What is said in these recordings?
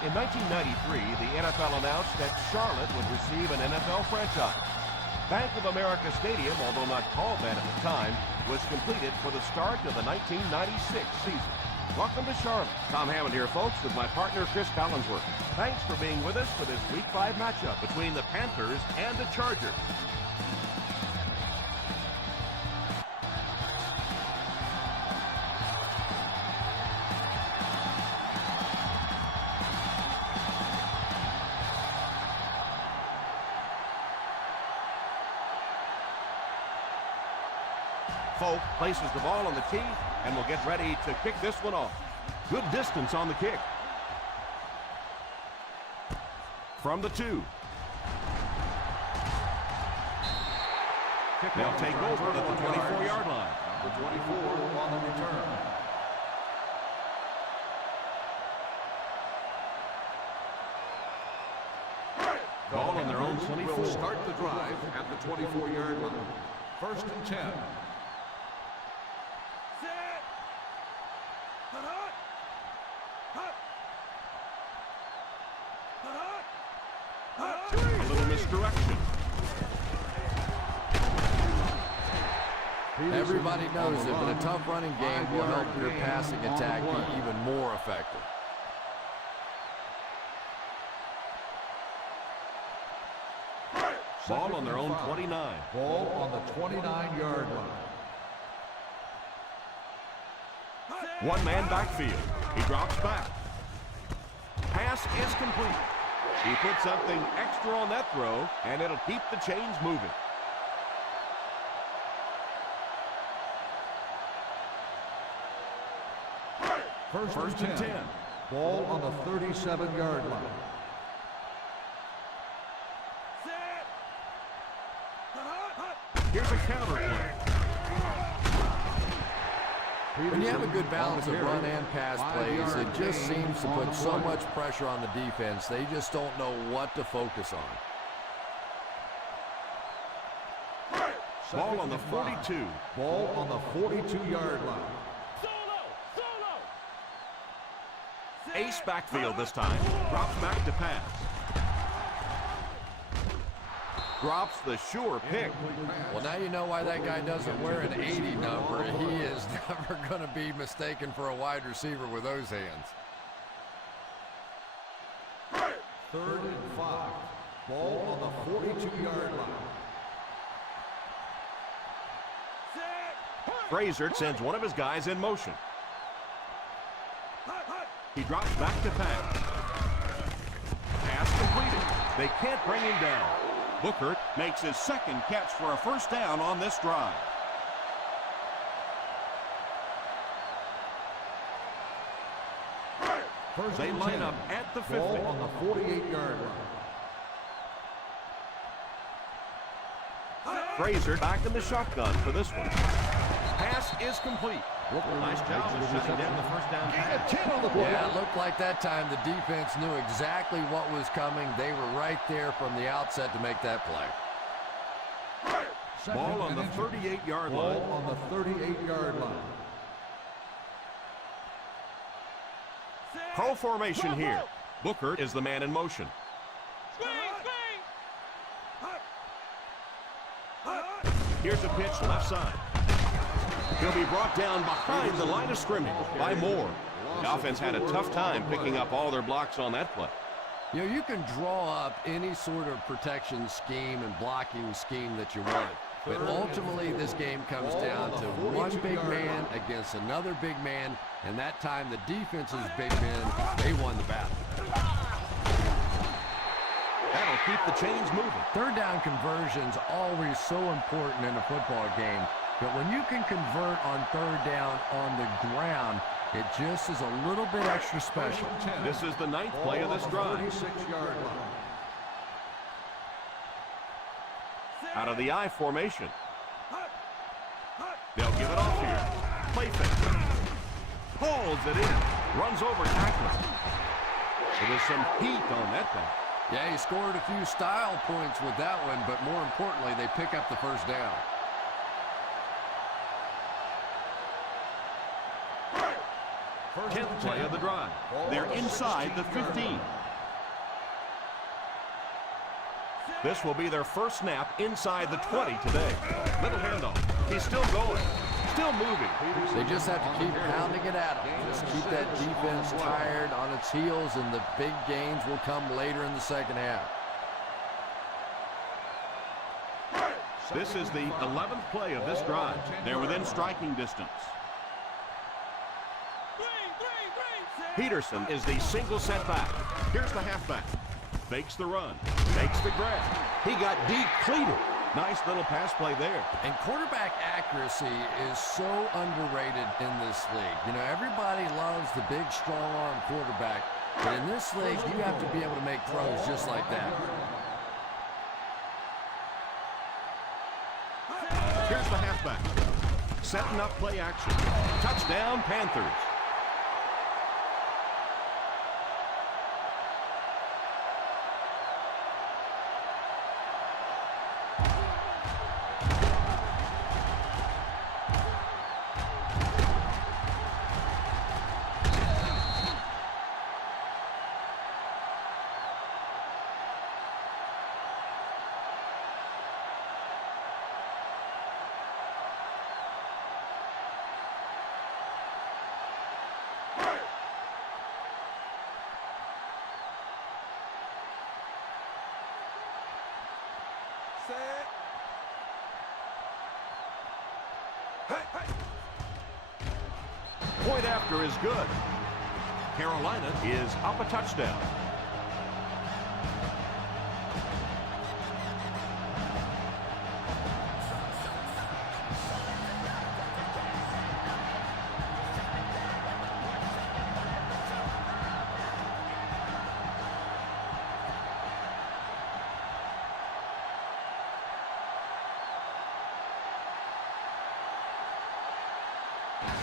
In 1993, the NFL announced that Charlotte would receive an NFL franchise. Bank of America Stadium, although not called that at the time, was completed for the start of the 1996 season. Welcome to Charlotte. Tom Hammond here, folks, with my partner, Chris Collinsworth. Thanks for being with us for this Week 5 matchup between the Panthers and the Chargers. Folk places the ball on the tee and will get ready to kick this one off. Good distance on the kick. From the 2. They'll take over at the 24-yard line. The 24 on the return. Ball on their own 24. Will start the drive at the 24-yard line. First and 10. A little misdirection. Everybody knows it, but a tough running game will help your passing attack be even more effective. Ball on their own 29. Ball on the 29-yard line. One-man backfield. He drops back. Pass is complete. He put something extra on that throw, and it'll keep the chains moving. First and 10. Ball on the 37-yard line. Here's a counter play. When you have a good balance of run and pass plays, it just seems to put so much pressure on the defense, they just don't know what to focus on. Ball on the 42. Ball on the 42-yard line. Ace backfield this time. Drops back to pass. Drops the sure pick. Well, now you know why that guy doesn't wear an 80 number. He is never going to be mistaken for a wide receiver with those hands. Third and 5. Ball on the 42-yard line. Frazier sends one of his guys in motion. He drops back to pass. Pass completed. They can't bring him down. Booker makes his second catch for a first down on this drive. They line up at the 50. Ball on the 48-yard line. Frazier back in the shotgun for this one. Pass is complete. Nice job of shutting down the first down. A 10 on the play. Yeah, it looked like that time the defense knew exactly what was coming. They were right there from the outset to make that play. Ball on the 38-yard line. Ball on the 38-yard line. Pro formation here. Booker is the man in motion. Here's a pitch left side. He'll be brought down behind the line of scrimmage by Moore. The offense had a tough time picking up all their blocks on that play. You know, you can draw up any sort of protection scheme and blocking scheme that you want. But ultimately, this game comes down to one big man against another big man, and that time the defense's big men, they won the battle. That'll keep the chains moving. Third down conversion's always so important in a football game, but when you can convert on third down on the ground, it just is a little bit extra special. This is the 9th play of this drive. 36-yard line. Out of the I formation. They'll give it off here. Play fake. Holds it in. Runs over tackler. There was some heat on that thing. Yeah, he scored a few style points with that one, but more importantly, they pick up the first down. 10th play of the drive. They're inside the 15. This will be their first snap inside the 20 today. Little handoff. He's still going. Still moving. They just have to keep pounding it at them. Just keep that defense tired on its heels, and the big gains will come later in the second half. This is the 11th play of this drive. They're within striking distance. Peterson is the single setback. Here's the halfback. Fakes the run. Makes the grab. He got depleted. Nice little pass play there. And quarterback accuracy is so underrated in this league. You know, everybody loves the big, strong-arm quarterback. But in this league, you have to be able to make throws just like that. Here's the halfback. Setting up play action. Touchdown, Panthers. Point after is good. Carolina is up a touchdown.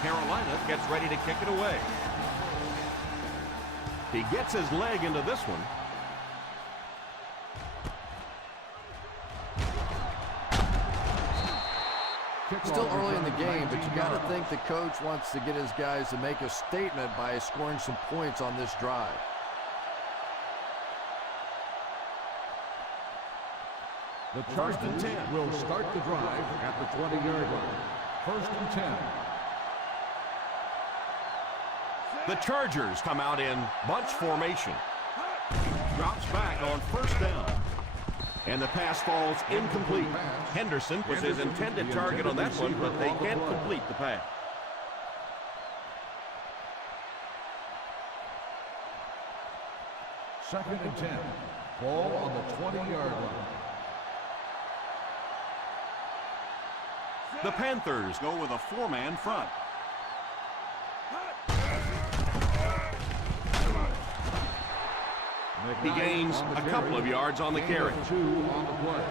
Carolina gets ready to kick it away. He gets his leg into this one. Still early in the game, but you got to think the coach wants to get his guys to make a statement by scoring some points on this drive. The Chargers will start the drive at the 20-yard line. First and 10. The Chargers come out in bunch formation. Drops back on first down. And the pass falls incomplete. Henderson was his intended target on that one, but they can't complete the pass. Second and 10. Ball on the 20-yard line. The Panthers go with a four-man front. He gains a couple of yards on the carry. 2 on the play.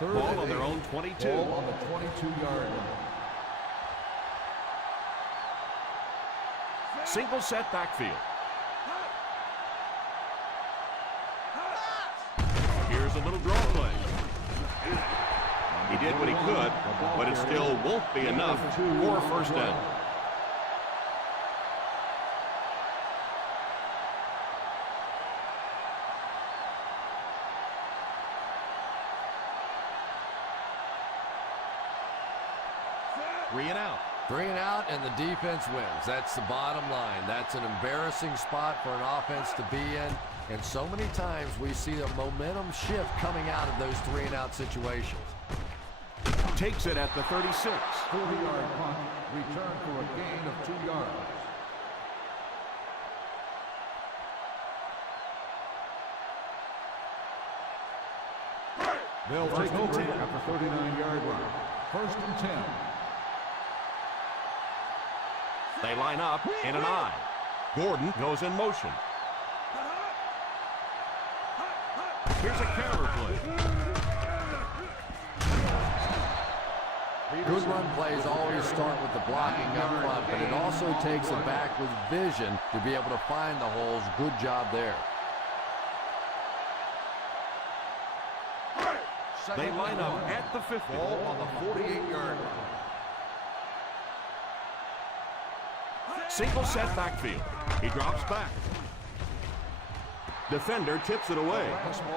Ball on their own 22. Ball on the 22-yard line. Single set backfield. Here's a little draw play. He did what he could, but it still won't be enough for a first down. Three and out. 3 and out, and the defense wins. That's the bottom line. That's an embarrassing spot for an offense to be in. And so many times we see a momentum shift coming out of those 3 and out situations. Takes it at the 36. 40-yard punt, return for a gain of 2 yards. They'll take over at the 39-yard line. First and 10. They line up in an I. Gordon goes in motion. Here's a counter play. Good run plays always start with the blocking up front, but it also takes a back with vision to be able to find the holes. Good job there. They line up at the 50. Ball on the 48-yard line. Single set backfield. He drops back. Defender tips it away.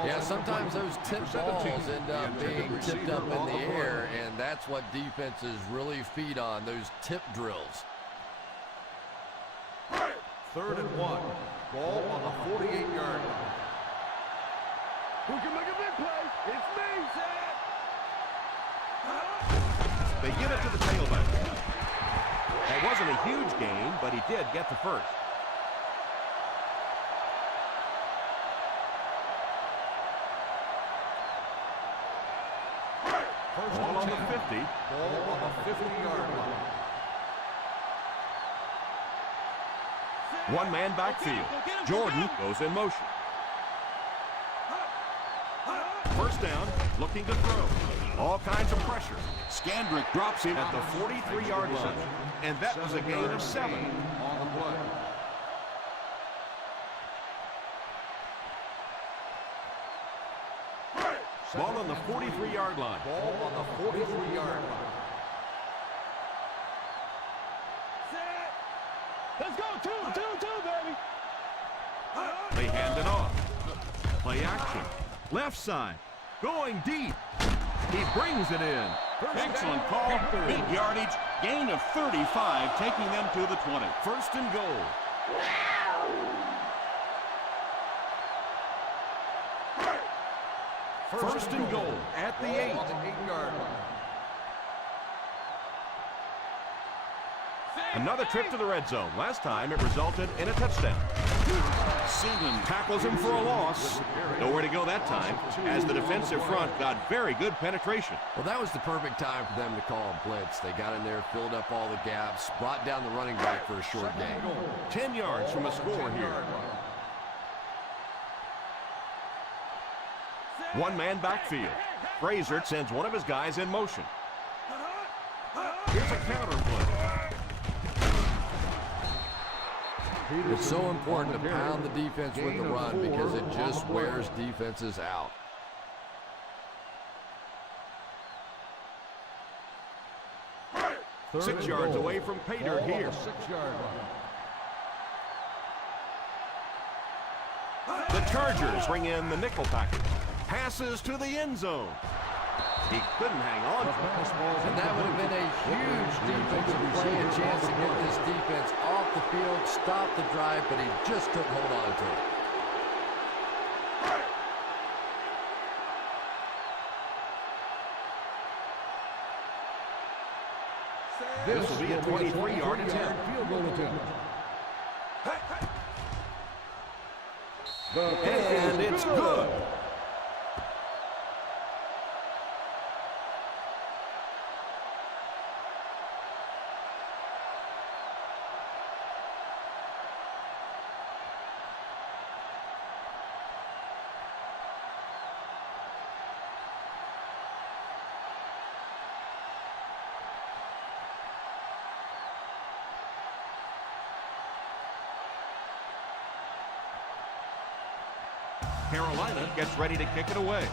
Yeah, sometimes those tip balls end up being tipped up in the air, and that's what defenses really feed on, those tip drills. 3rd and 1. Ball on the 48-yard line. Who can make a big play? It's me, Zach! They give it to the tailback. That wasn't a huge gain, but he did get the first. Ball on the 50. Ball on the 50-yard line. One man backfield. Jordan goes in motion. First down, looking to throw. All kinds of pressure. Scandrick drops him at the 43-yard line. And that was a gain of 7. On the play. Ball on the 43-yard line. Ball on the 43-yard line. Let's go, two, baby! They hand it off. Play action. Left side. Going deep. He brings it in. Excellent call. Big yardage. Gain of 35, taking them to the 20. First and goal. First and goal at the 8. On the 8-yard line. Another trip to the red zone. Last time it resulted in a touchdown. Seaman tackles him for a loss. Nowhere to go that time, as the defensive front got very good penetration. Well, that was the perfect time for them to call a blitz. They got in there, filled up all the gaps, brought down the running back for a short gain. 10 yards from a score here. One man backfield. Frazier sends one of his guys in motion. Here's a counter play. It's so important to pound the defense with the run because it just wears defenses out. Third 6 yards away from Pater here. 6-yard line. The Chargers bring in the nickel package. Passes to the end zone. He couldn't hang on to it. And that would have been a huge defensive play, a chance to get this defense off the field, stop the drive, but he just couldn't hold on to it. This will be a 23-yard attempt. Field goal attempt. And it's good. Carolina gets ready to kick it away.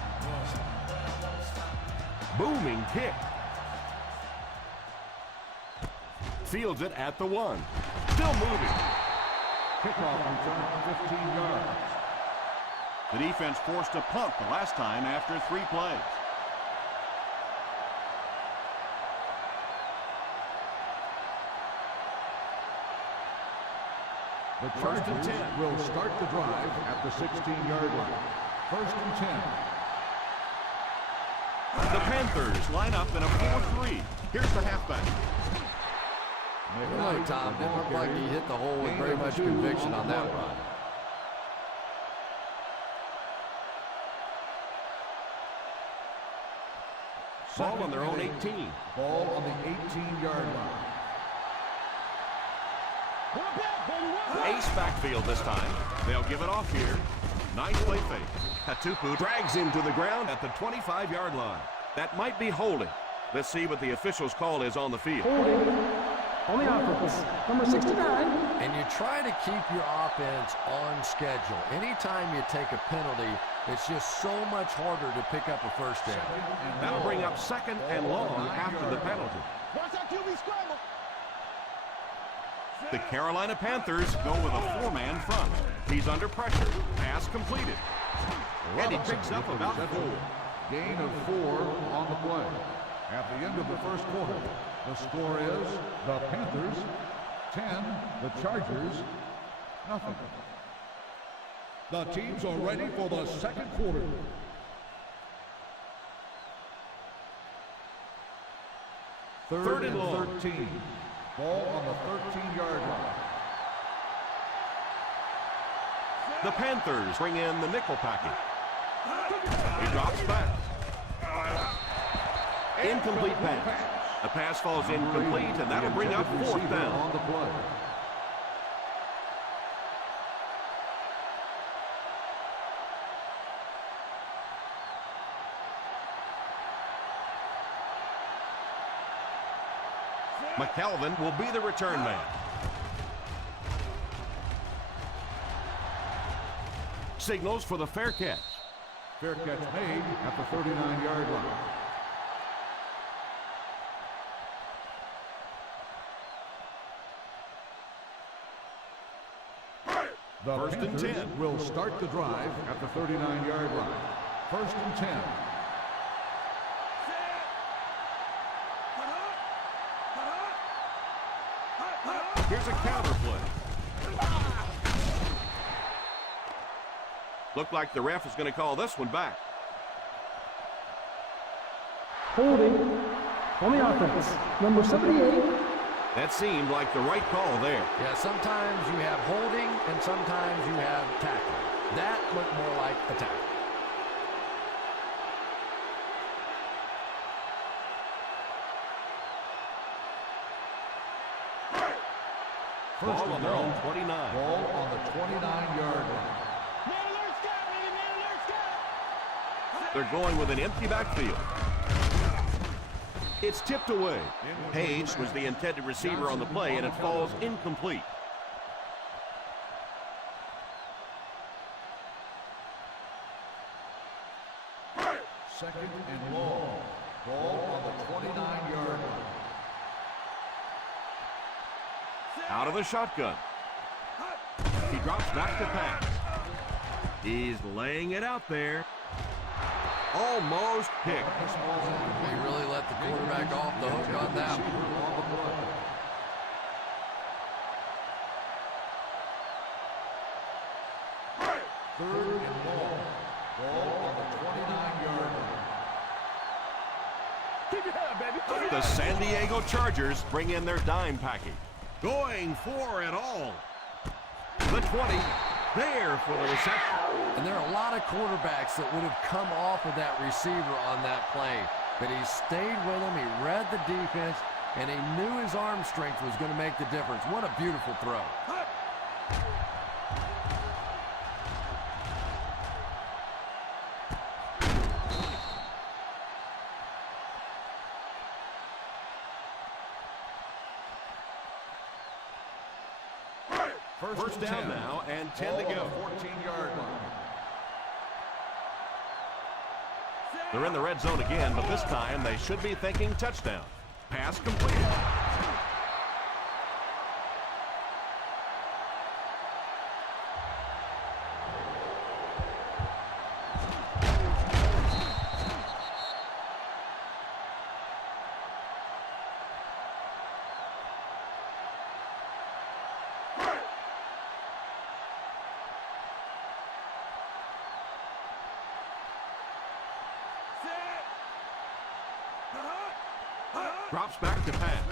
Booming kick. Fields it at the 1. Still moving. Kickoff return, 15 yards. The defense forced a punt the last time after 3 plays. The Chargers will start the drive at the 16-yard line. First and 10. The Panthers line up in a 4-3. Here's the halfback. No, Tom, didn't look like he hit the hole with very much conviction on that run. Ball on their own 18. Ball on the 18-yard line. Ace backfield this time. They'll give it off here. Nice play fake. Hatupu drags him to the ground at the 25-yard line. That might be holding. Let's see what the official's call is on the field. On the offense, number 69. And you try to keep your offense on schedule. Anytime you take a penalty, it's just so much harder to pick up a first down. That'll bring up 2nd and long after the penalty. Watch that QB scramble. The Carolina Panthers go with a 4-man front. He's under pressure. Pass completed. And he picks up about 4. Gain of 4 on the play. At the end of the first quarter, the score is the Panthers 10, the Chargers nothing. The teams are ready for the second quarter. Third and 13. Ball on the 13-yard line. The Panthers bring in the nickel package. He drops back. Incomplete pass. The pass falls incomplete, and that'll bring up 4th down. On the play. McKelvin will be the return man. Signals for the fair catch. Fair catch made at the 39-yard line. The First and Panthers 10. will start the drive at the 39-yard line. First and 10. Here's a counter play. Looked like the ref is going to call this one back. Holding on the offense, number 78. That seemed like the right call there. Yeah, sometimes you have holding and sometimes you have tackling. That looked more like a tackle. First Ball on their own 29. Ball on the 29-yard line. They're going with an empty backfield. It's tipped away. Page was the intended receiver on the play, and it falls incomplete. Second and long. Ball on the 29-yard line. Out of the shotgun. He drops back to pass. He's laying it out there. Almost picked. They really let the quarterback off the hook on that one. Third and long. Ball on the 29-yard line. Keep your head up, baby. The San Diego Chargers bring in their dime package. Going for it all. The 20. There for the reception. And there are a lot of quarterbacks that would have come off of that receiver on that play. But he stayed with him, he read the defense, and he knew his arm strength was going to make the difference. What a beautiful throw. First down now and 10 to go. 14-yard line. They're in the red zone again, but this time they should be thinking touchdown. Pass completed. Drops back to pass.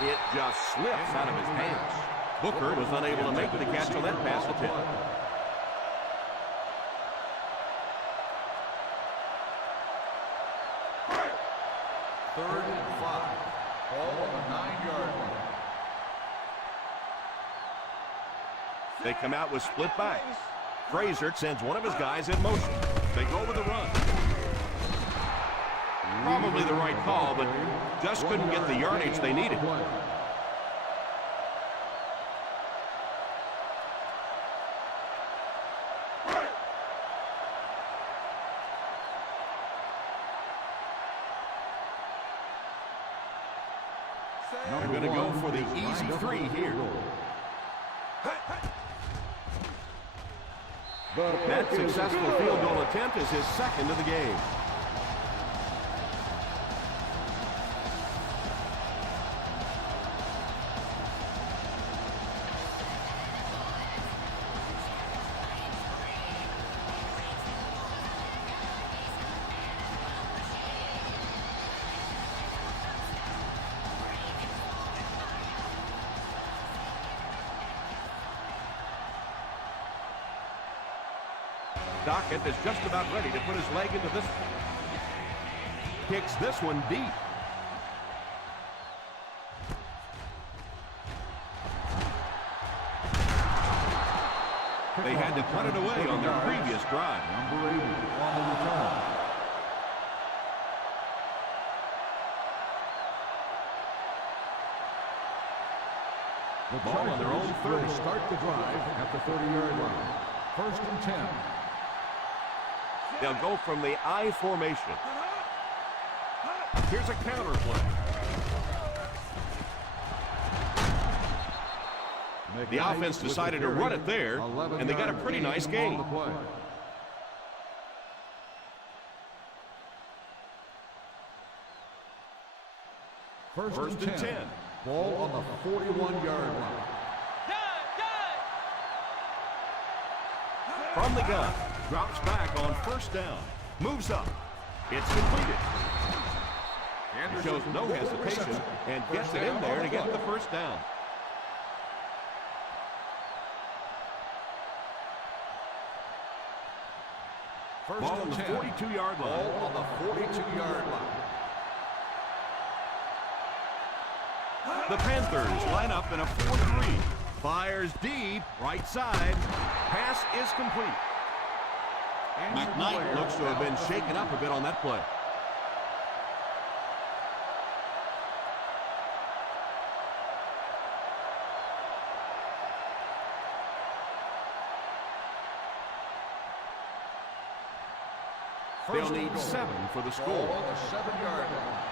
It just slips out of his hands. Booker was unable to make the catch on that pass attempt. Third and 5. Ball on the 9-yard line. They come out with split backs. Frazier sends one of his guys in motion. They go with the run. Probably the right call, but just couldn't get the yardage they needed. They're going to go for the easy 3 here. That successful field goal attempt is his second of the game. Dockett is just about ready to put his leg into this. Kicks this one deep. They had to punt it away on their previous drive. Number 80 on the return. The Ball on their own 30. Will start the drive at the 30-yard line. 1st and 10. They'll go from the I formation. Here's a counter play. The offense decided to run it there, and they got a pretty nice gain. First and 10. Ball on the 41-yard line. From the gun, drops back on 1st down, moves up, it's completed. He shows no hesitation and gets it in there to get the 1st down. Ball on the 42-yard line. Ball on the 42-yard line. The Panthers line up in a 4-3. Fires deep, right side. Pass is complete. McKnight looks to have been shaken up a bit on that play. They'll need 7 for the score. On the 7-yard line.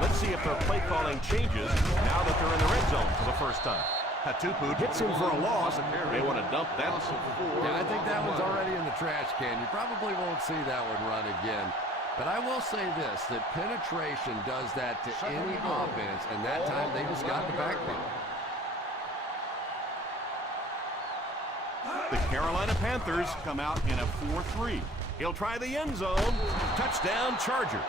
Let's see if their play calling changes now that they're in the red zone for the first time. Hatupu hits him for a loss. They want to dump that. Yeah, I think that one's already in the trash can. You probably won't see that one run again. But I will say this, that penetration does that to any offense, and that time they just got the backbone. The Carolina Panthers come out in a 4-3. He'll try the end zone. Touchdown, Chargers.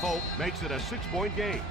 Hope makes it a 6-point game.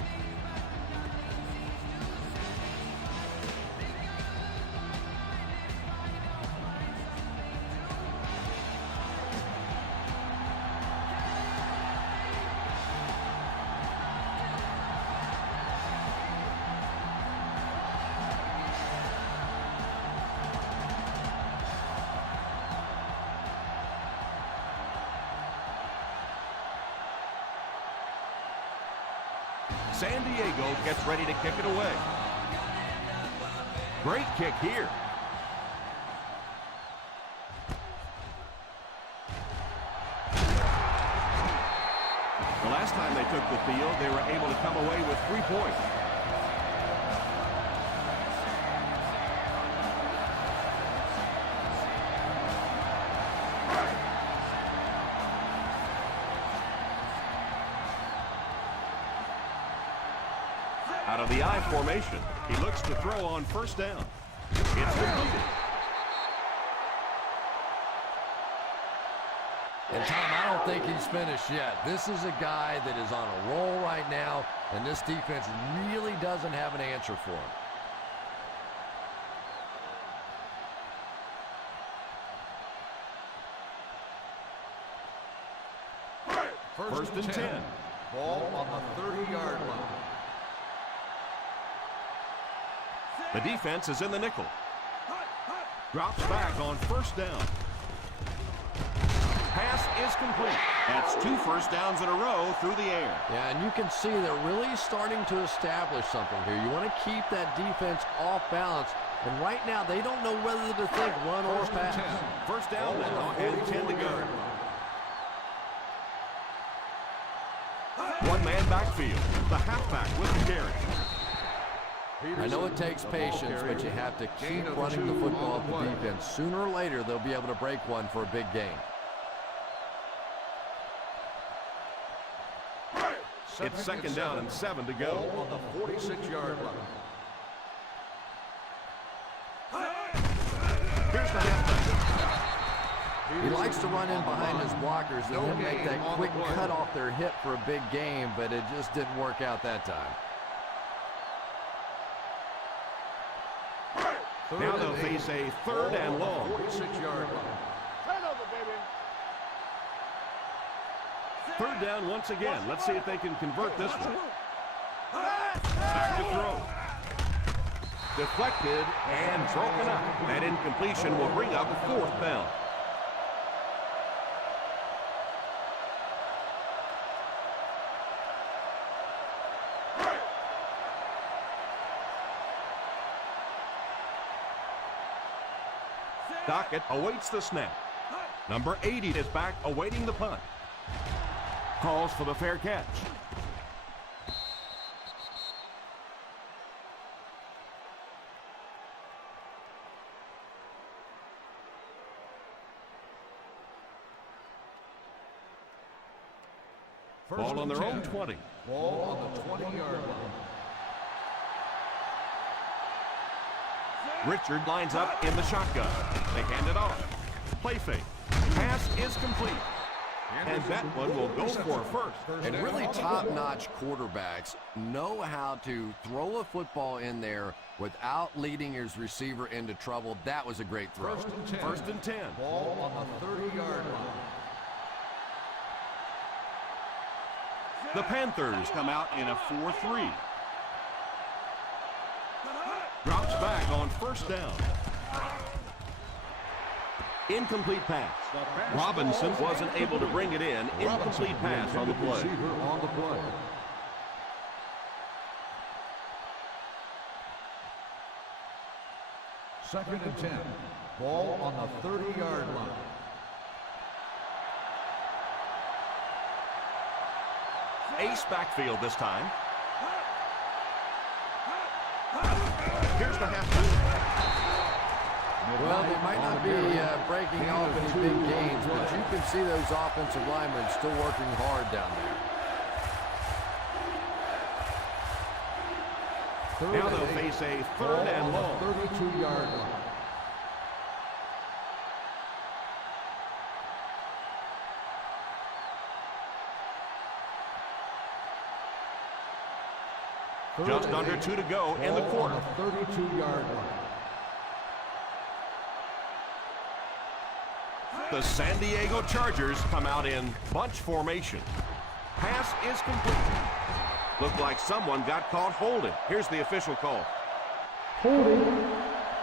San Diego gets ready to kick it away. Great kick here. The last time they took the field, they were able to come away with 3 points. Out of the I formation, he looks to throw on 1st down. It's completed. And Tom, I don't think he's finished yet. This is a guy that is on a roll right now, and this defense really doesn't have an answer for him. First and 10. Ball on the 30-yard line. The defense is in the nickel. Drops back on first down. Pass is complete. That's 2 first downs in a row through the air. Yeah, and you can see they're really starting to establish something here. You want to keep that defense off balance. And right now, they don't know whether to think run or pass. First down now and 10 to go. One-man backfield. The halfback with the carry. I know it takes patience, but you have to keep running the football at the defense. Sooner or later, they'll be able to break one for a big gain. It's second down and 7 to go. On the 46-yard line. Here's the halfback. He likes to run in behind his blockers and then make that quick cut off their hip for a big game, but it just didn't work out that time. Now they'll face a third and long. 46-yard line. Turnover, baby. Third down once again. Let's see if they can convert this one. Back to throw. Deflected and broken up. That incompletion will bring up fourth down. Dockett awaits the snap. Number 80 is back awaiting the punt. Calls for the fair catch. Ball on their own 20. Ball on the 20-yard line. Richard lines up in the shotgun. They hand it off. Play fake. Pass is complete. And that one will go for a first. And really top-notch quarterbacks know how to throw a football in there without leading his receiver into trouble. That was a great throw. First and 10. Ball on the 30-yard line. The Panthers come out in a 4-3. Drops back on first down. Incomplete pass. Robinson wasn't able to bring it in. Incomplete pass on the play. Receiver on the play. Second and 10. Ball on the 30-yard line. Ace backfield this time. Here's the halfback. Well, they might not be breaking off any big gains, but you can see those offensive linemen still working hard down there. Now they'll face a third and long. 32-yard line. Just under 2 to go in the quarter. 32-yard line. The San Diego Chargers come out in bunch formation. Pass is complete. Looked like someone got caught holding. Here's the official call. Holding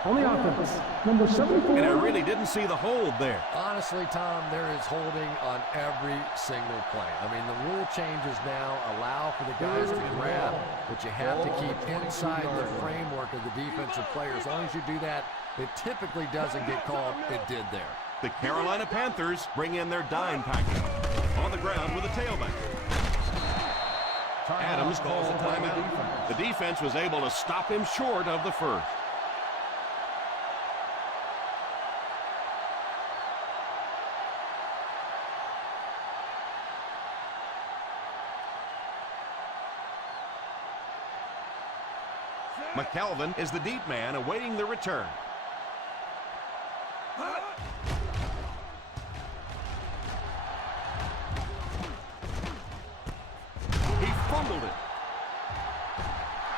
on the offense. Number 74. And I really didn't see the hold there. Honestly, Tom, there is holding on every single play. I mean, the rule changes now allow for the guys to grab, but you have to keep inside the framework of the defensive player. As long as you do that, it typically doesn't get called. It did there. The Carolina Panthers bring in their dime package. On the ground with a tailback. Adams calls a timeout. The defense was able to stop him short of the first. McKelvin is the deep man awaiting the return. fumbled it.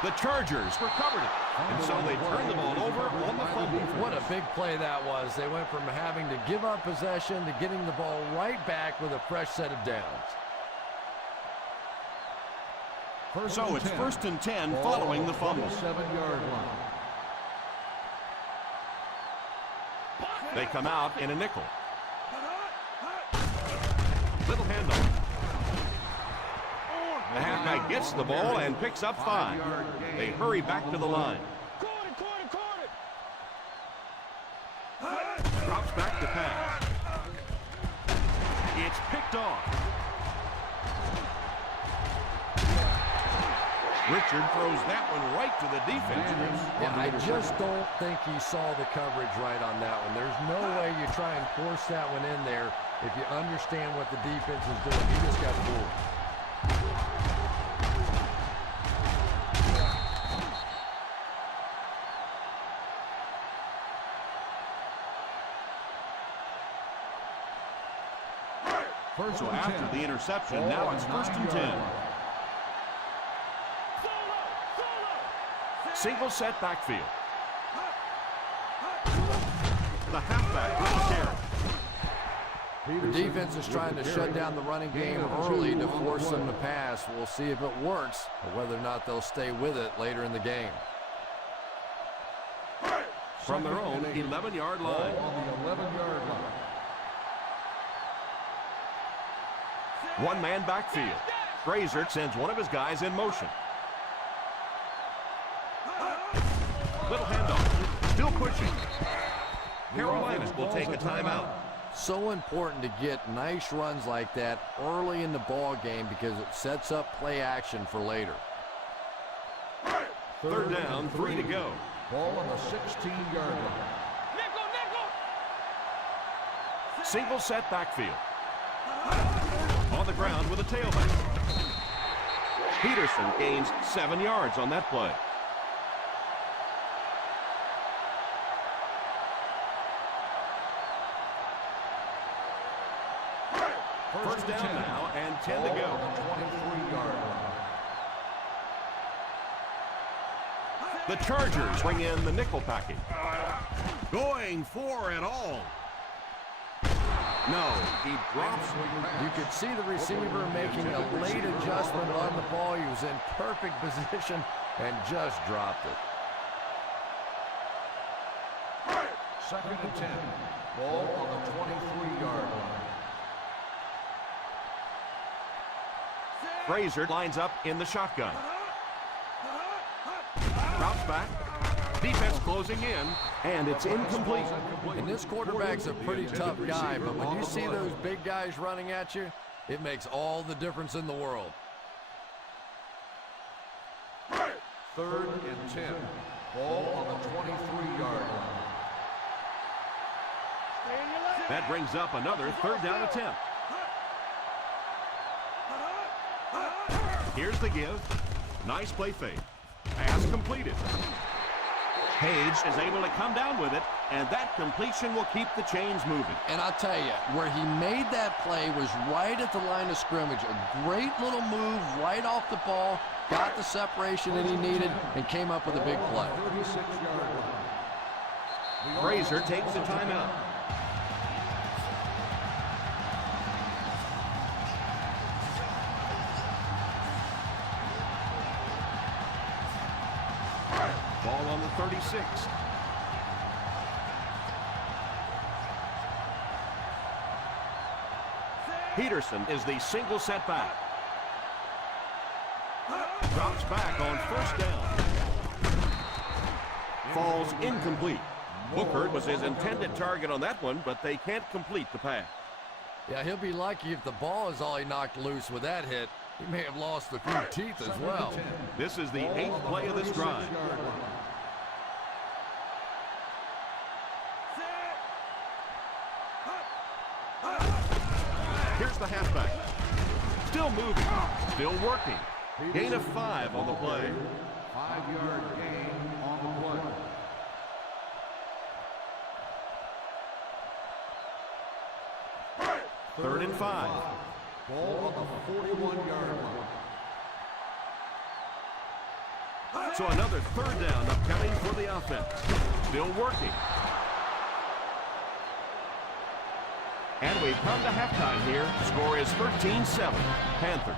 The Chargers recovered it, and so they turned the ball over on the fumble. What a big play that was. They went from having to give up possession to getting the ball right back with a fresh set of downs. So it's 1st and 10 following the fumble. 7-yard line. They come out in a nickel. Little handoff. The halfback gets the ball and picks up 5. They hurry back to the line. Drops back to pass. It's picked off. Richard throws that one right to the defense. Yeah, I just don't think he saw the coverage right on that one. There's no way you try and force that one in there if you understand what the defense is doing. He just got fooled. So after the interception, now it's 1st and 10. Single set backfield. The halfback with the carry. The defense is trying to shut down the running game early to force them to pass. We'll see if it works or whether or not they'll stay with it later in the game. From their own 11-yard line. On the 11-yard line. One-man backfield. Frazier sends one of his guys in motion. Little handoff. Still pushing. Carolina will take a timeout. So important to get nice runs like that early in the ball game because it sets up play action for later. 3rd down, 3 to go. Ball on the 16-yard line. Single set backfield. On the ground with a tailback. Peterson gains 7 yards on that play. First down now and 10 to go. 23-yard line. The Chargers bring in the nickel package. Going for it all. No, he drops. You could see the receiver making a late adjustment on the ball. He was in perfect position and just dropped it. 2nd and 10. Ball on the 23-yard line. Frazier lines up in the shotgun. Drops back. Defense closing in, and it's incomplete. And this quarterback's a pretty tough guy, but when you see those big guys running at you, it makes all the difference in the world. 3rd and 10. Ball on the 23-yard line. That brings up another 3rd down attempt. Here's the give. Nice play fake. Pass completed. Page is able to come down with it, and that completion will keep the chains moving. And I'll tell you, where he made that play was right at the line of scrimmage. A great little move right off the ball, got the separation that he needed, and came up with a big play. 36-yard line. Frazier takes the timeout. Ball on the 36. Peterson is the single setback. Drops back on 1st down. Falls incomplete. Booker was his intended target on that one, but they can't complete the pass. Yeah, he'll be lucky if the ball is all he knocked loose with that hit. He may have lost a few teeth as well. This is the 8th play of this drive. Here's the halfback. Still moving. Still working. Gain of 5 on the play. 5-yard gain on the play. Third and 5. Ball on the 41-yard line. So another third down upcoming for the offense. Still working. And we've come to halftime here. The score is 13-7, Panthers.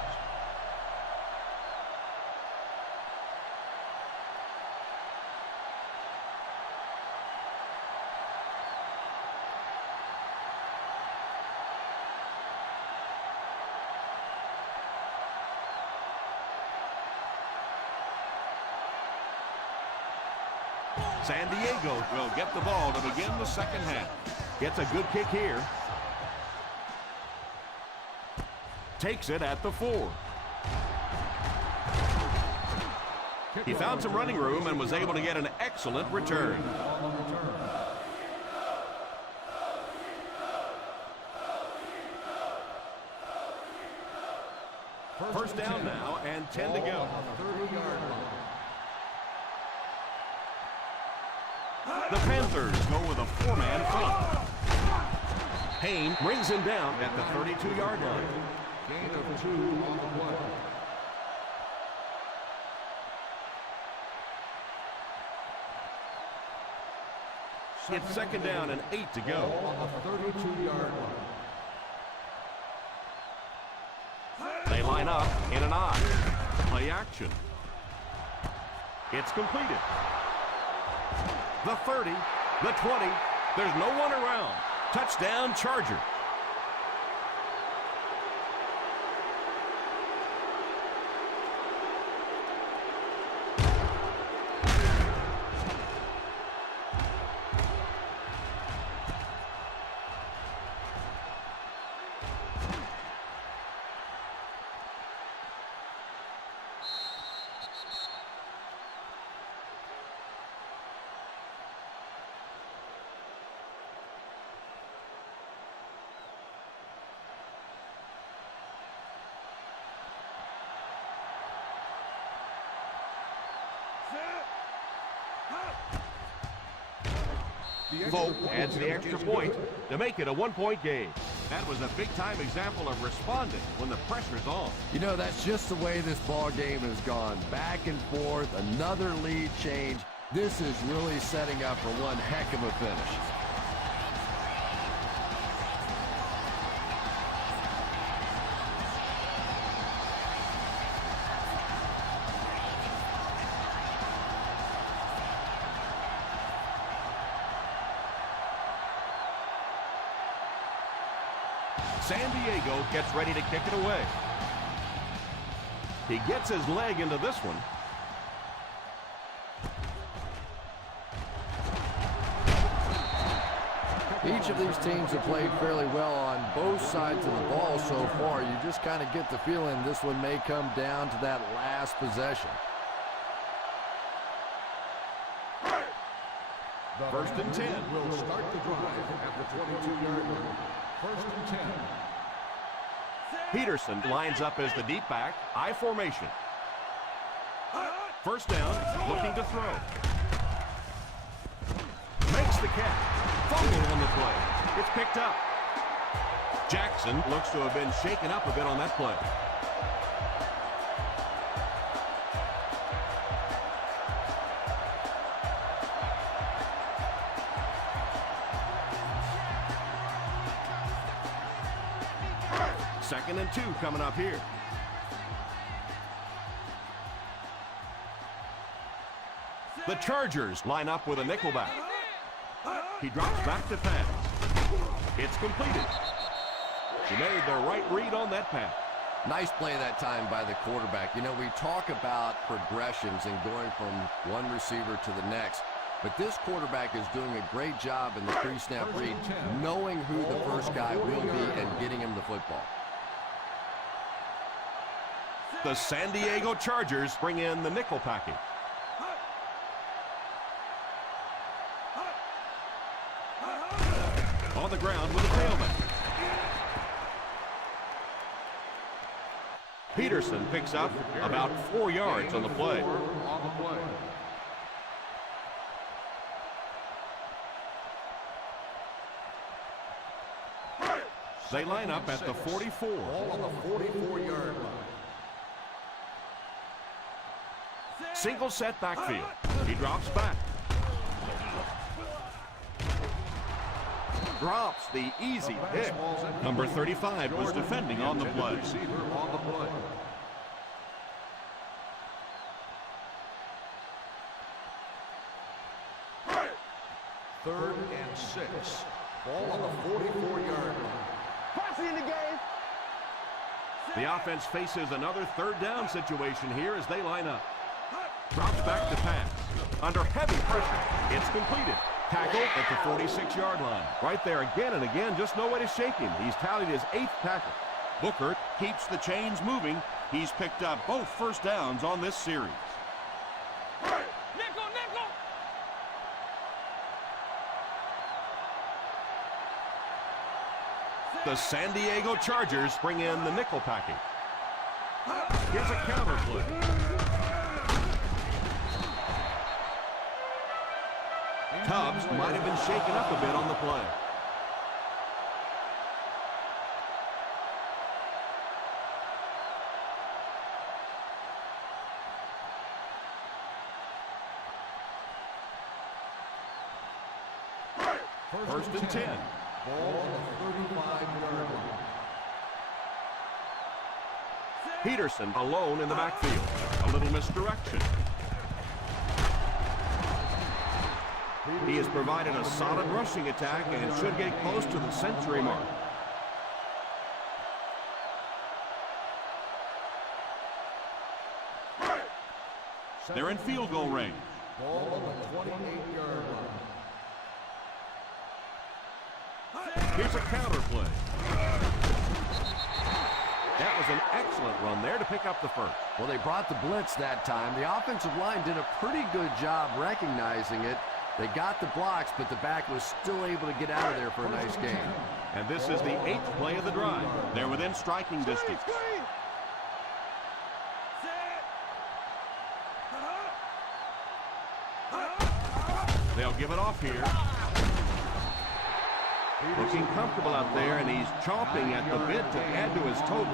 San Diego will get the ball to begin the second half. Gets a good kick here. Takes it at the 4. He found some running room and was able to get an excellent return. First down now and 10 to go. The Panthers go with a 4-man front. Payne brings him down at the 32-yard line. Gain of 2 on the play. It's second down and 8 to go. On the 32-yard line. They line up in an I. Play action. It's completed. The 30, the 20, there's no one around. Touchdown, Charger. Volk adds the extra point to make it a one-point game. That was a big-time example of responding when the pressure's on. You know, that's just the way this ball game has gone. Back and forth, another lead change. This is really setting up for one heck of a finish. San Diego gets ready to kick it away. He gets his leg into this one. Each of these teams have played fairly well on both sides of the ball so far. You just kind of get the feeling this one may come down to that last possession. First and 10. Will start the drive at the 22-yard line. First and 10. Peterson lines up as the deep back, I formation. First down, looking to throw. Makes the catch. Fumble on the play. It's picked up. Jackson looks to have been shaken up a bit on that play. Second and 2 coming up here. The Chargers line up with a nickelback. He drops back to pass. It's completed. He made the right read on that pass. Nice play that time by the quarterback. You know, we talk about progressions and going from one receiver to the next, but this quarterback is doing a great job in the pre-snap read, knowing who the first guy will be and getting him the football. The San Diego Chargers bring in the nickel package. On the ground with a tailback. Peterson picks up about 4 yards on the play. They line up at the 44. Ball on the 44-yard line. Single set backfield. He drops back. Drops the easy pick. Number 35 was defending on the play. Third and 6. Ball on the 44-yard line. Posse in the game. The offense faces another third down situation here as they line up. Drops back to pass. Under heavy pressure, it's completed. Tackled at the 46-yard line. Right there again and again, just no way to shake him. He's tallied his 8th tackle. Booker keeps the chains moving. He's picked up both first downs on this series. Nickel, nickel. The San Diego Chargers bring in the nickel package. Here's a counter play. Tubbs might have been shaken up a bit on the play. First and 10. Ball on the 35-yard line. Peterson alone in the backfield. A little misdirection. He has provided a solid rushing attack and should get close to the century mark. They're in field goal range. Ball on the 28-yard line. Here's a counter play. That was an excellent run there to pick up the first. Well, they brought the blitz that time. The offensive line did a pretty good job recognizing it. They got the blocks, but the back was still able to get out of there for a nice gain. And this is the 8th play of the drive. They're within striking distance. They'll give it off here. Looking comfortable out there, and he's chomping at the bit to add to his total.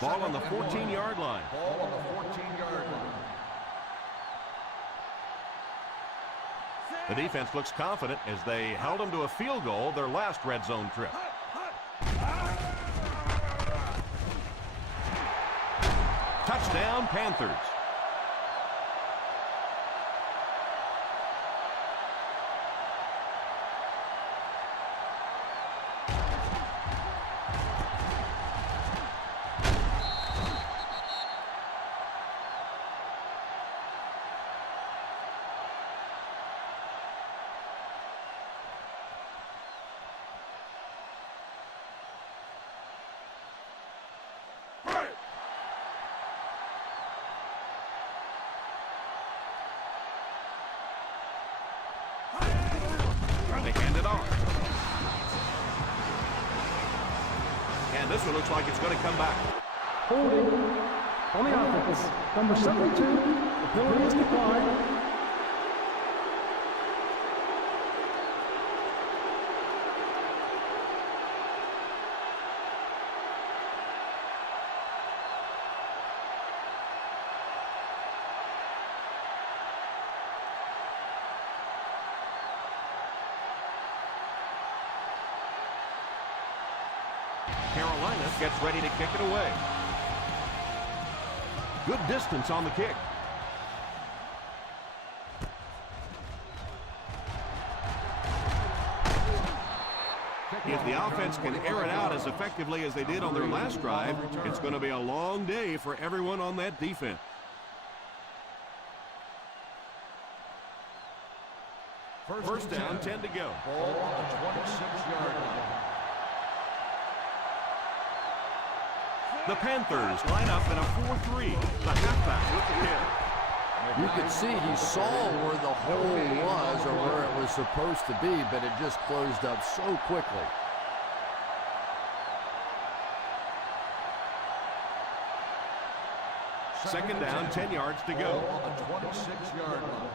Ball on the 14-yard line. Ball on the 14-yard line. The defense looks confident as they held them to a field goal their last red zone trip. Touchdown, Panthers. They hand it off. And this one looks like it's going to come back. Holding on the offense. Number 72, the penalty is declined. Carolina gets ready to kick it away. Good distance on the kick. If the offense can air it out as effectively as they did on their last drive, it's going to be a long day for everyone on that defense. First down, 10 to go. Ball on the 26-yard line. The Panthers line up in a 4-3. The halfback with the kick. You could see he saw where the hole was or where it was supposed to be, but it just closed up so quickly. Second down, 10 yards to go. Ball on the 26-yard line.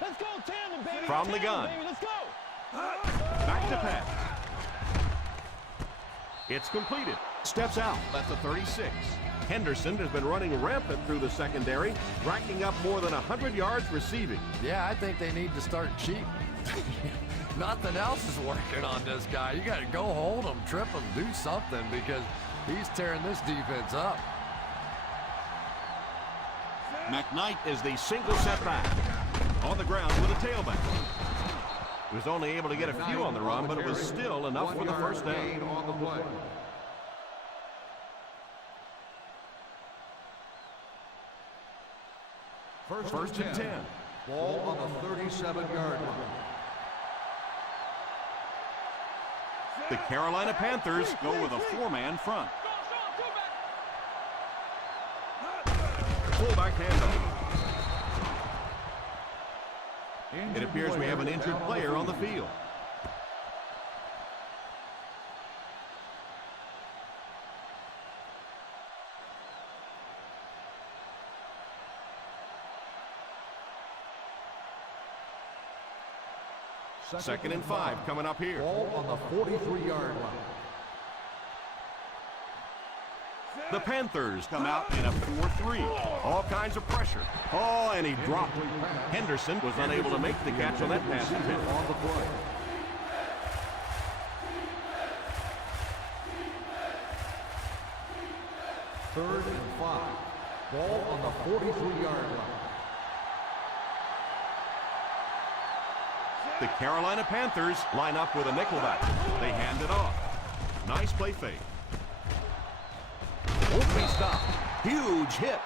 Let's go, Tandem, baby. From the gun. Baby, let's go. Back to pass. It's completed. Steps out at the 36. Henderson has been running rampant through the secondary, racking up more than 100 yards receiving. Yeah, I think they need to start cheap. Nothing else is working on this guy. You got to go hold him, trip him, do something because he's tearing this defense up. McKnight is the single setback. On the ground with a tailback. He was only able to get a few on the run, but it was still enough for the first down. On the play. First and 10. Ball on the 37-yard line. The Carolina Panthers go with a four-man front. Fullback handoff. It appears we have an injured player on the field. Second and 5 coming up here. Ball on the 43-yard line. The Panthers come out in a 4-3. All kinds of pressure. Oh, and he dropped. Henderson was unable to make the catch on that pass attempt. On the play. Third and 5. Ball on the 43-yard line. The Carolina Panthers line up with a nickelback. They hand it off. Nice play fake. Won't be stopped. Huge hit.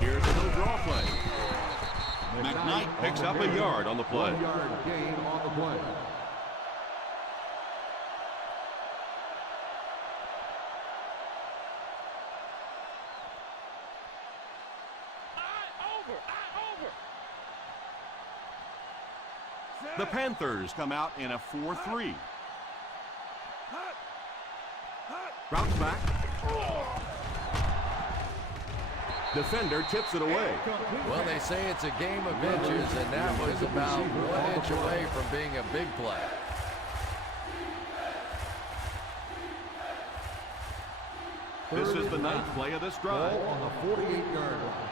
Here's a little draw play. McKnight picks up a yard on the play. 1-yard gain on the play. The Panthers come out in a 4-3. Routes back. Defender tips it away. Well, they say it's a game of inches, and that was about 1 inch away from being a big play. This is the 9th play of this drive. Ball on the 48-yard line.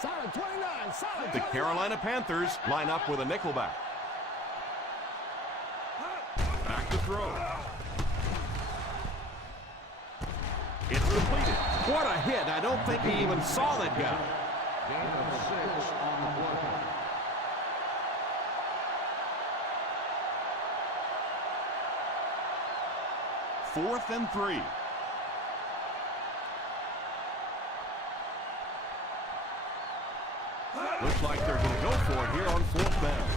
Solid 29, solid. The Carolina Panthers line up with a nickelback. Back to throw. It's completed. What a hit. I don't think he even saw that guy. Gain of 6 on the play. Fourth and 3. Looks like they're going to go for it here on 4th down.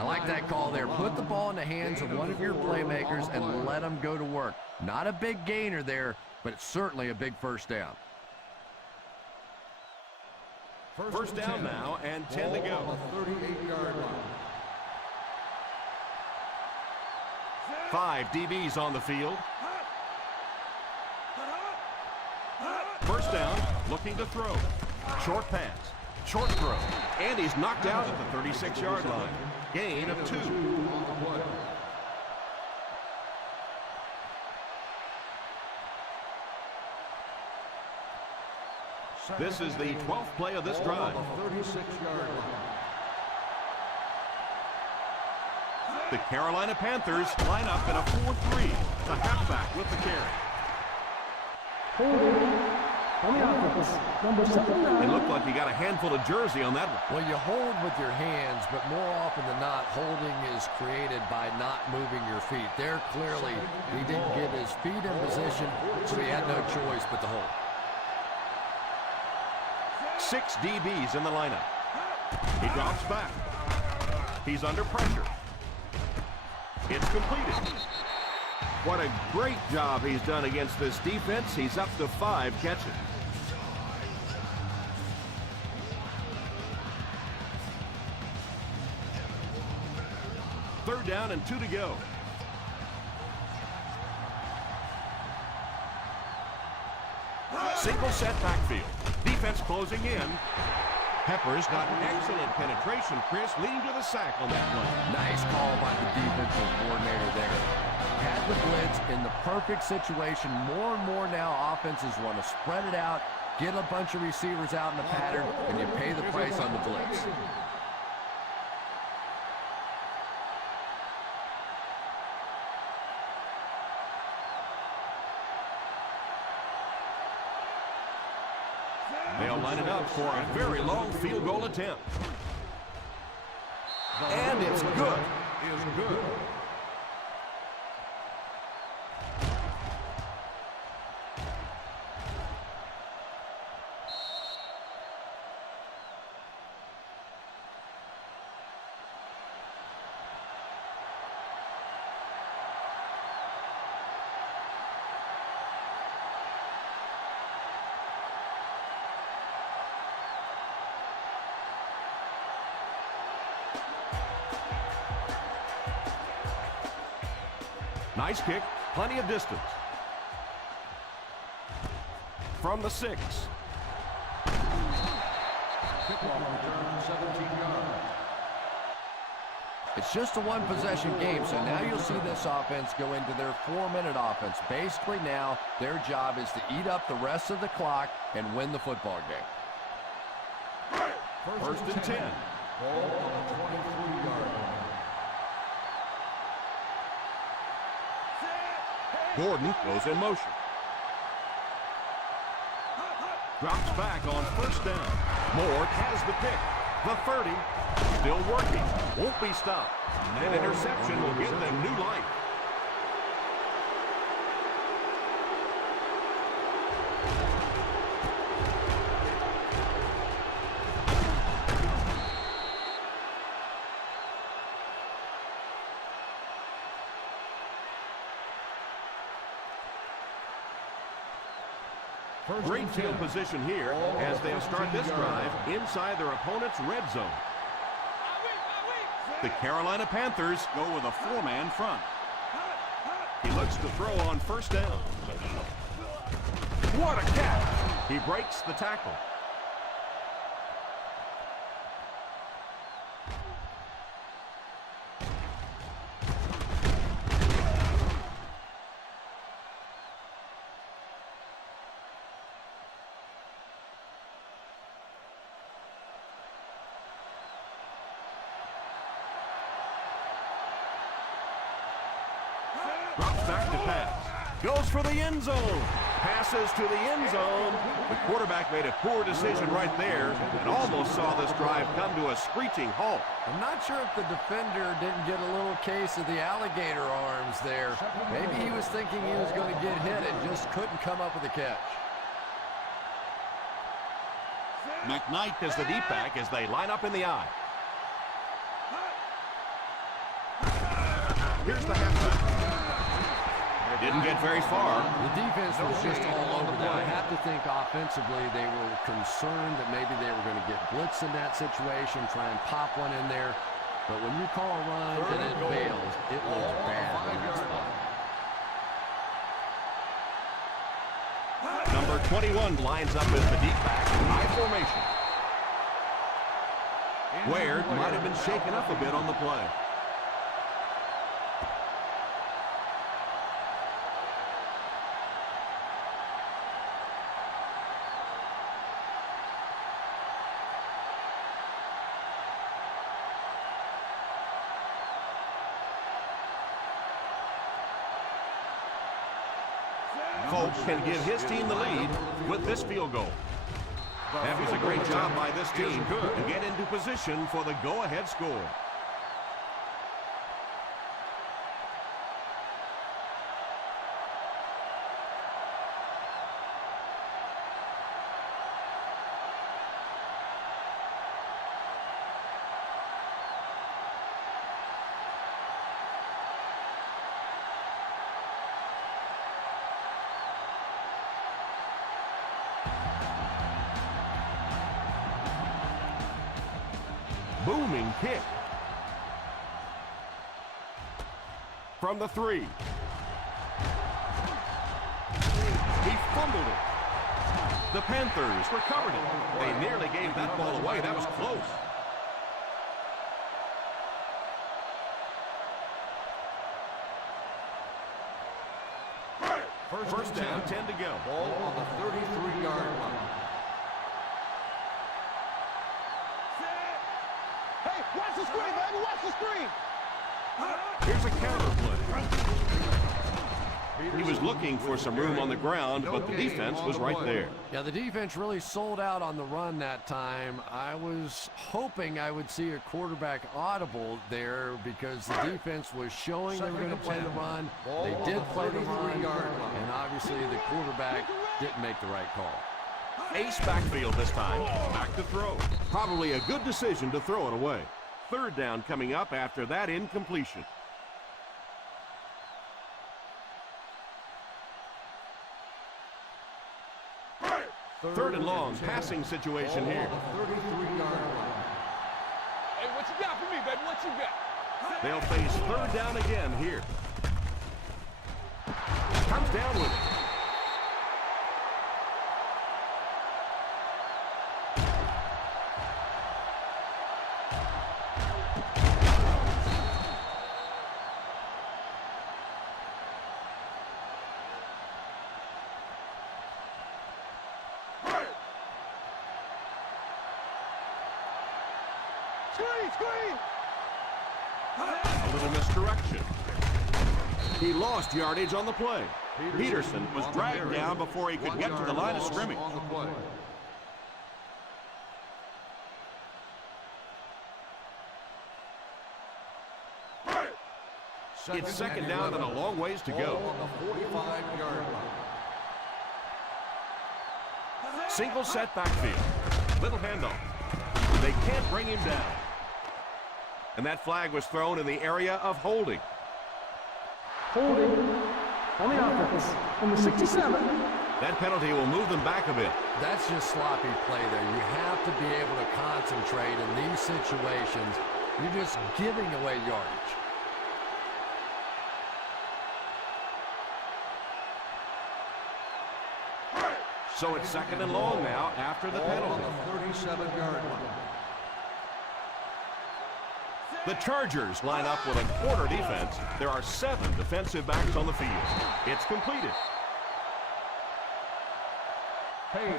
I like that call there. Put the ball in the hands of one of your playmakers and let them go to work. Not a big gainer there, but it's certainly a big first down. First down now and 10 to go. On the 38-yard line. 5 DBs on the field. First down, looking to throw. Short pass, short throw, and he's knocked out at the 36-yard line. Gain of 2. On the play. This is the 12th play of this drive. On the 36-yard line. The Carolina Panthers line up in a 4-3. The halfback with the carry. Holding on the offense, number 79. It looked like he got a handful of jersey on that one. Well, you hold with your hands, but more often than not, holding is created by not moving your feet. There, clearly, he didn't get his feet in position, so he had no choice but to hold. 6 DBs in the lineup. He drops back. He's under pressure. It's completed. What a great job he's done against this defense. He's up to 5 catches. Third down and 2 to go. Single set backfield. Defense closing in. Peppers got excellent penetration, Chris, leading to the sack on that play. Nice call by the defensive coordinator there. Had the blitz in the perfect situation. More and more now offenses want to spread it out, get a bunch of receivers out in the pattern, and you pay the price on the blitz. They'll line it up for a very long field goal attempt. And it's good. Is good. Nice kick, plenty of distance. From the 6. Kickoff return, 17 yards. It's just a one-possession game, so now you'll see this offense go into their 4-minute offense. Basically now, their job is to eat up the rest of the clock and win the football game. First and 10. Ball on the 23-yard line. Gordon goes in motion. Drops back on first down. Moore has the pick. The 30. Still working. Won't be stopped. An interception will give them new life. Great field position here as they'll start this drive inside their opponent's red zone. The Carolina Panthers go with a 4-man front. He looks to throw on first down. What a catch! He breaks the tackle. Drops back to pass. Goes for the end zone. Passes to the end zone. The quarterback made a poor decision right there and almost saw this drive come to a screeching halt. I'm not sure if the defender didn't get a little case of the alligator arms there. Maybe he was thinking he was going to get hit and just couldn't come up with a catch. McKnight is the deep back as they line up in the eye. Here's the halfback. Didn't get very far. The defense was just all over that. I have to think offensively they were concerned that maybe they were going to get blitz in that situation, try and pop one in there. But when you call a run and it fails, it looks bad in that spot. Number 21 lines up as the deep back in high formation. Ware might have been shaken up a bit on the play. Folks can give his team the lead with this field goal. That was a great job by this team to get into position for the go-ahead score. booming kick. From the 3. He fumbled it. The Panthers recovered it. They nearly gave that ball away. That was close. First down, 10 to go. Ball on the 33-yard line. Hey, watch the screen, baby, watch the screen. Here's a counter play. He was looking for some room on the ground, but the defense was right there. Yeah, the defense really sold out on the run that time. I was hoping I would see a quarterback audible there because the defense was showing they were going to play the run. They did play the run, and obviously the quarterback didn't make the right call. Ace backfield this time. Back to throw. Probably a good decision to throw it away. Third down coming up after that incompletion. Third and long, passing situation here. 33-yard line. Hey, what you got for me, baby? What you got? They'll face third down again here. Comes down with it. Screen! A little misdirection. He lost yardage on the play. Peterson was dragged down before he could get to the line of scrimmage. On the play. It's second down and a long ways to go. Ball on the 45-yard line. Single set backfield. Little handoff. They can't bring him down. And that flag was thrown in the area of holding. Holding on the offense. Number 67. That penalty will move them back a bit. That's just sloppy play there. You have to be able to concentrate in these situations. You're just giving away yardage. So it's second and long now after the Ball on penalty. the 37-yard line. The Chargers line up with a quarter defense. There are 7 defensive backs on the field. It's completed.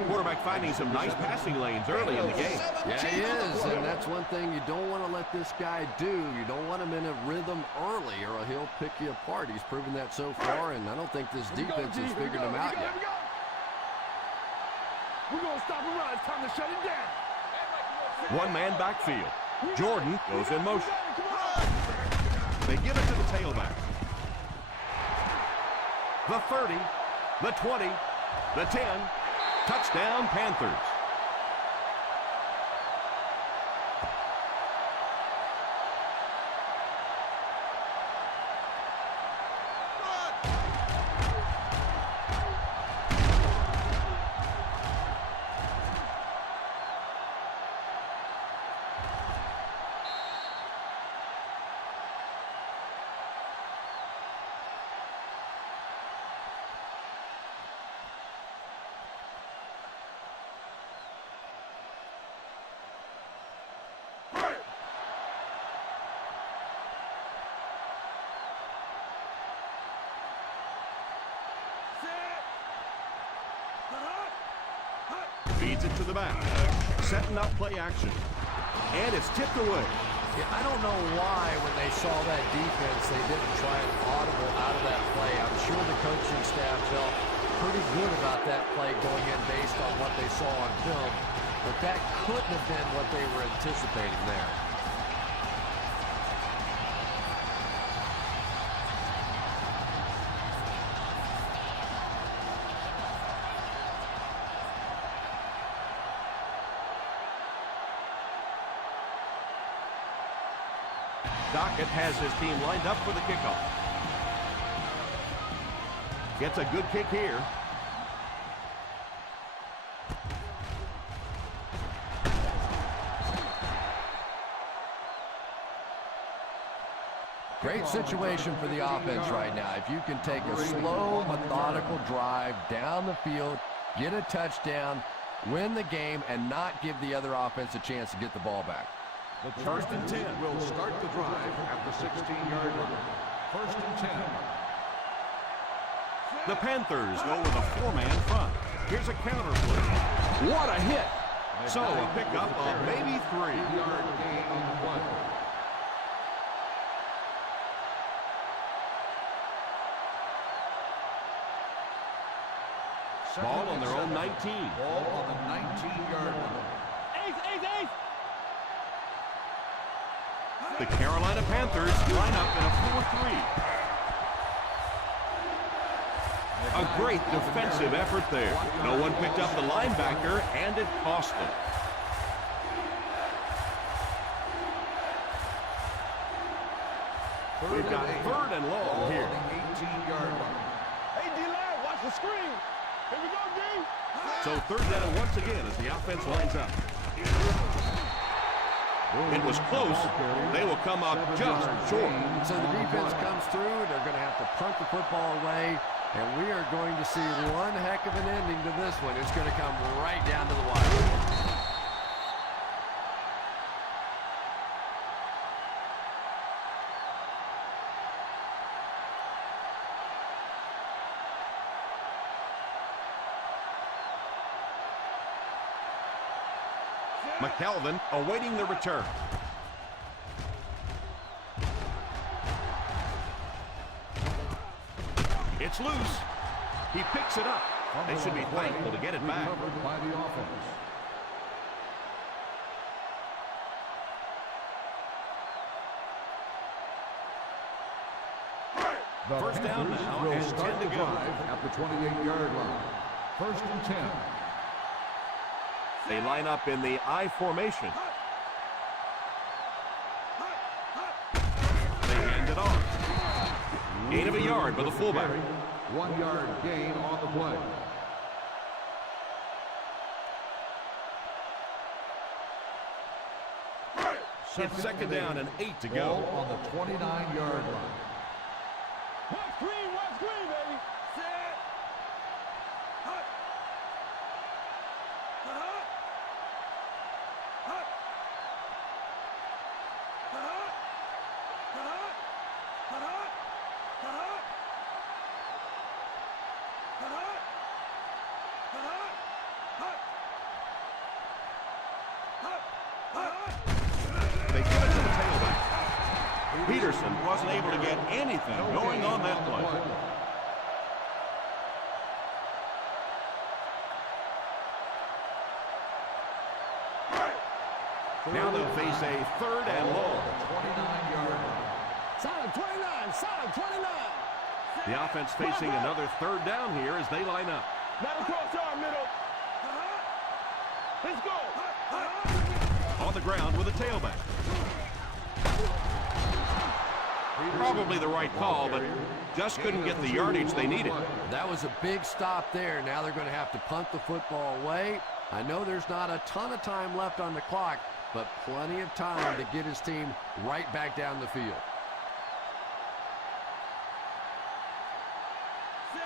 Quarterback finding some nice passing lanes early in the game. Yeah, he is, and that's one thing you don't want to let this guy do. You don't want him in a rhythm early, or he'll pick you apart. He's proven that so far, and I don't think this defense has figured him out yet. We're going to stop and run. It's time to shut it down. One-man backfield. Jordan goes in motion. They give it to the tailback. The 30, the 20, the 10. Touchdown, Panthers. Feeds it to the back. Setting up play action. And it's tipped away. Yeah, I don't know why when they saw that defense, they didn't try an audible out of that play. I'm sure the coaching staff felt pretty good about that play going in based on what they saw on film. But that couldn't have been what they were anticipating there. Dockett has his team lined up for the kickoff. Gets a good kick here. Great situation for the offense right now. If you can take a slow, methodical drive down the field, get a touchdown, win the game, and not give the other offense a chance to get the ball back. The First and 10 will start the drive at the 16-yard line. First and 10. The Panthers go with a 4-man front. Here's a counter play. What a hit! So a pickup of maybe 3. 3-yard gain on the play. Ball on their own 19. Ball on the 19-yard line. Ace! The Carolina Panthers line up in a 4-3. A great defensive effort there. No one picked up the linebacker, and it cost them. We've got 3rd and long here. 18-yard line. Hey, D-line, watch the screen. Here we go, D. So 3rd down once again as the offense lines up. It was close. They will come up just short. So the defense comes through. They're going to have to punt the football away, and we are going to see one heck of an ending to this one. It's going to come right down to the wire. McKelvin awaiting the return. It's loose. He picks it up. They should be thankful to get it back. Recovered by the offense. The First down Panthers now will and start 10 the to go. drive at the 28-yard line. First and 10. They line up in the I formation. They hand it off. Gain of a yard by the fullback. 1-yard gain on the play. It's 2nd down and 8 to Ball go. on the 29-yard line. Watch green, baby. Set. Hut. They give it to the tailback. Peterson wasn't able to get anything going on that play. Now they'll face a 3rd and long. 29-yard line. Solid 29, solid 29. The offense facing another 3rd down here as they line up. Not across our middle. Let's go. On the ground with a tailback. Probably the right call, but just couldn't get the yardage they needed. That was a big stop there. Now they're going to have to punt the football away. I know there's not a ton of time left on the clock, but plenty of time to get his team right back down the field.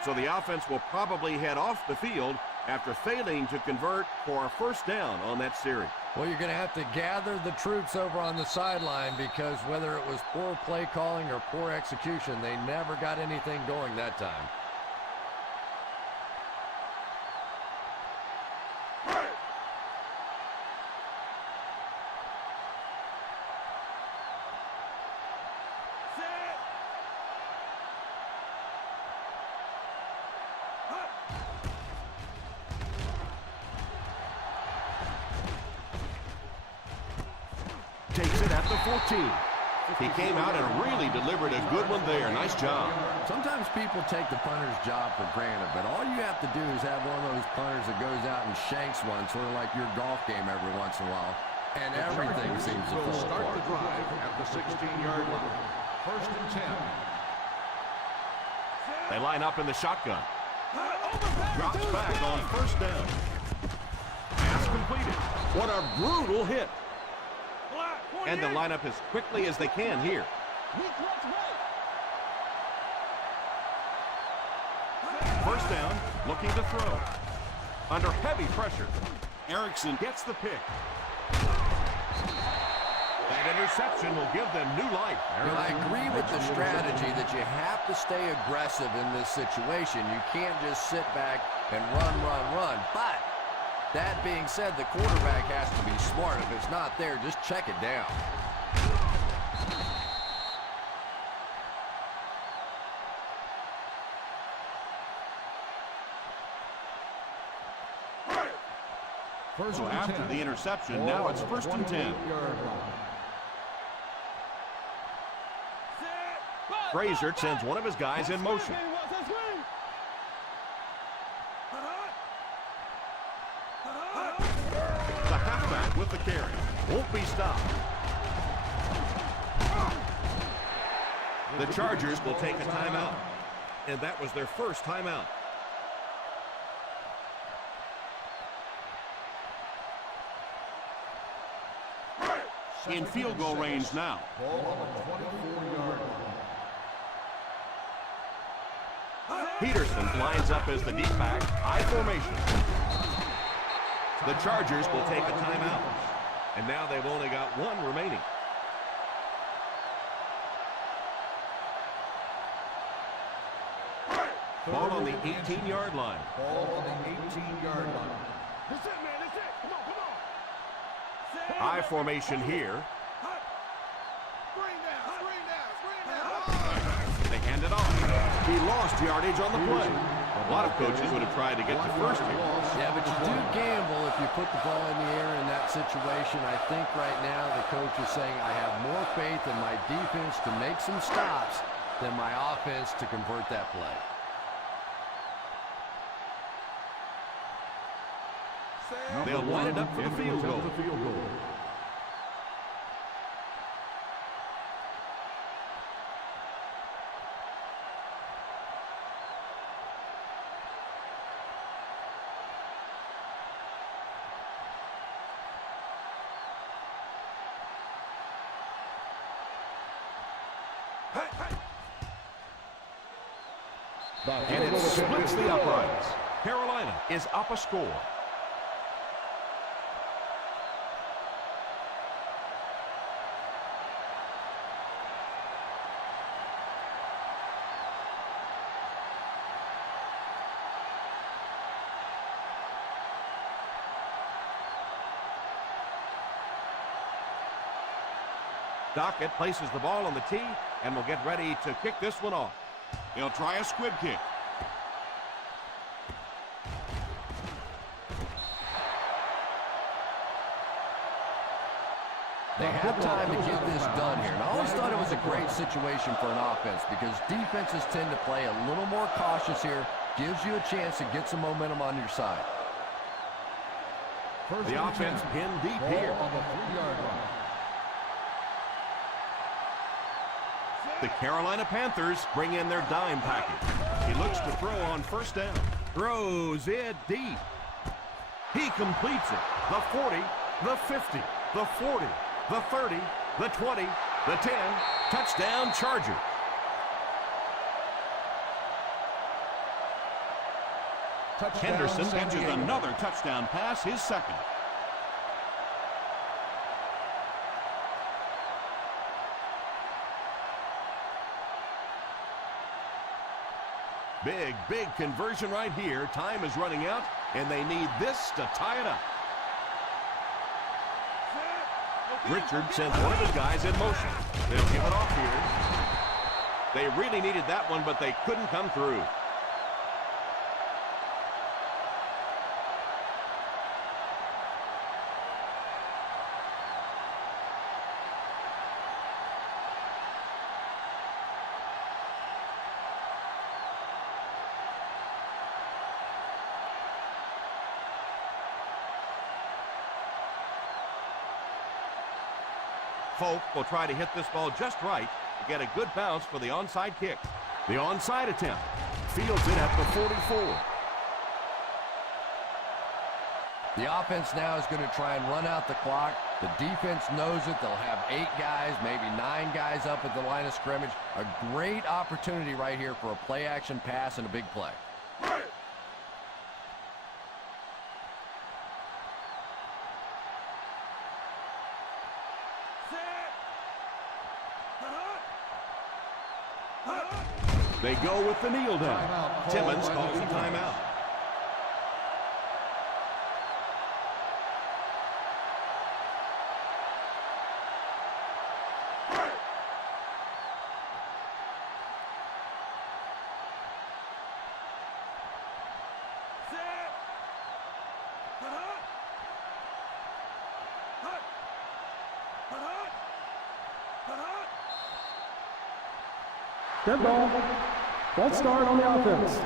So the offense will probably head off the field after failing to convert for a 1st down on that series. Well, you're going to have to gather the troops over on the sideline because whether it was poor play calling or poor execution, they never got anything going that time. Takes it at the 14. He came out and really delivered a good one there. Nice job. Sometimes people take the punter's job for granted, but all you have to do is have one of those punters that goes out and shanks one, sort of like your golf game every once in a while, and everything seems to fall Start apart. the drive at the 16-yard line. First and 10. They line up in the shotgun. Drops back on 1st down. Pass completed. What a brutal hit. And they'll line up as quickly as they can here. First down, looking to throw. Under heavy pressure, Erickson gets the pick. That interception will give them new life. I agree with the strategy that you have to stay aggressive in this situation. You can't just sit back and run. But that being said, the quarterback has to be smart. If it's not there, just check it down. So after the interception, now it's 1st and 10. Frazier sends one of his guys in motion. The halfback with the carry. Won't be stopped. The Chargers will take a timeout. And that was their first timeout. In field goal range now. Ball on the 24-yard line. Peterson lines up as the deep back, high formation. The Chargers will take a timeout. And now they've only got one remaining. Ball on the 18-yard line. Ball on the 18-yard line. That's it, man. That's it. Come on. High formation here. They hand it off. He lost yardage on the play. A lot of coaches would have tried to get to first here. Yeah, but you do gamble if you put the ball in the air in that situation. I think right now the coach is saying I have more faith in my defense to make some stops than my offense to convert that play. They'll line it up for the field goal. And it splits the uprights. Carolina is up a score. Dockett places the ball on the tee and will get ready to kick this one off. He'll try a squib kick. They have time to get this done here. And I always thought it was a great situation for an offense because defenses tend to play a little more cautious here. Gives you a chance to get some momentum on your side. The offense pinned deep here. On the 3-yard line. The Carolina Panthers bring in their dime package. He looks to throw on first down. Throws it deep. He completes it. The 40, the 50, the 40, the 30, the 20, the 10. Touchdown Chargers. Henderson catches another touchdown pass, his second. Big conversion right here. Time is running out, and they need this to tie it up. Richard sends one of his guys in motion. They'll give it off here. They really needed that one, but they couldn't come through. Folk will try to hit this ball just right to get a good bounce for the onside kick. The onside attempt fields it at the 44. The offense now is going to try and run out the clock The defense knows it. They'll have 8 guys, maybe 9 guys up at the line of scrimmage. A great opportunity right here for a play-action pass and a big play. They go with the kneel down. Timmons calls a timeout. Dead ball. False start on the offense.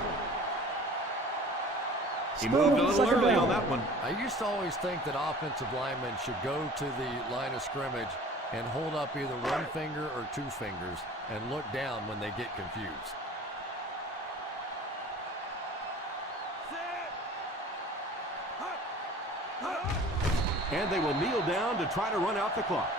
He moved a little early on that one. I used to always think that offensive linemen should go to the line of scrimmage and hold up either one finger or 2 fingers and look down when they get confused. And they will kneel down to try to run out the clock.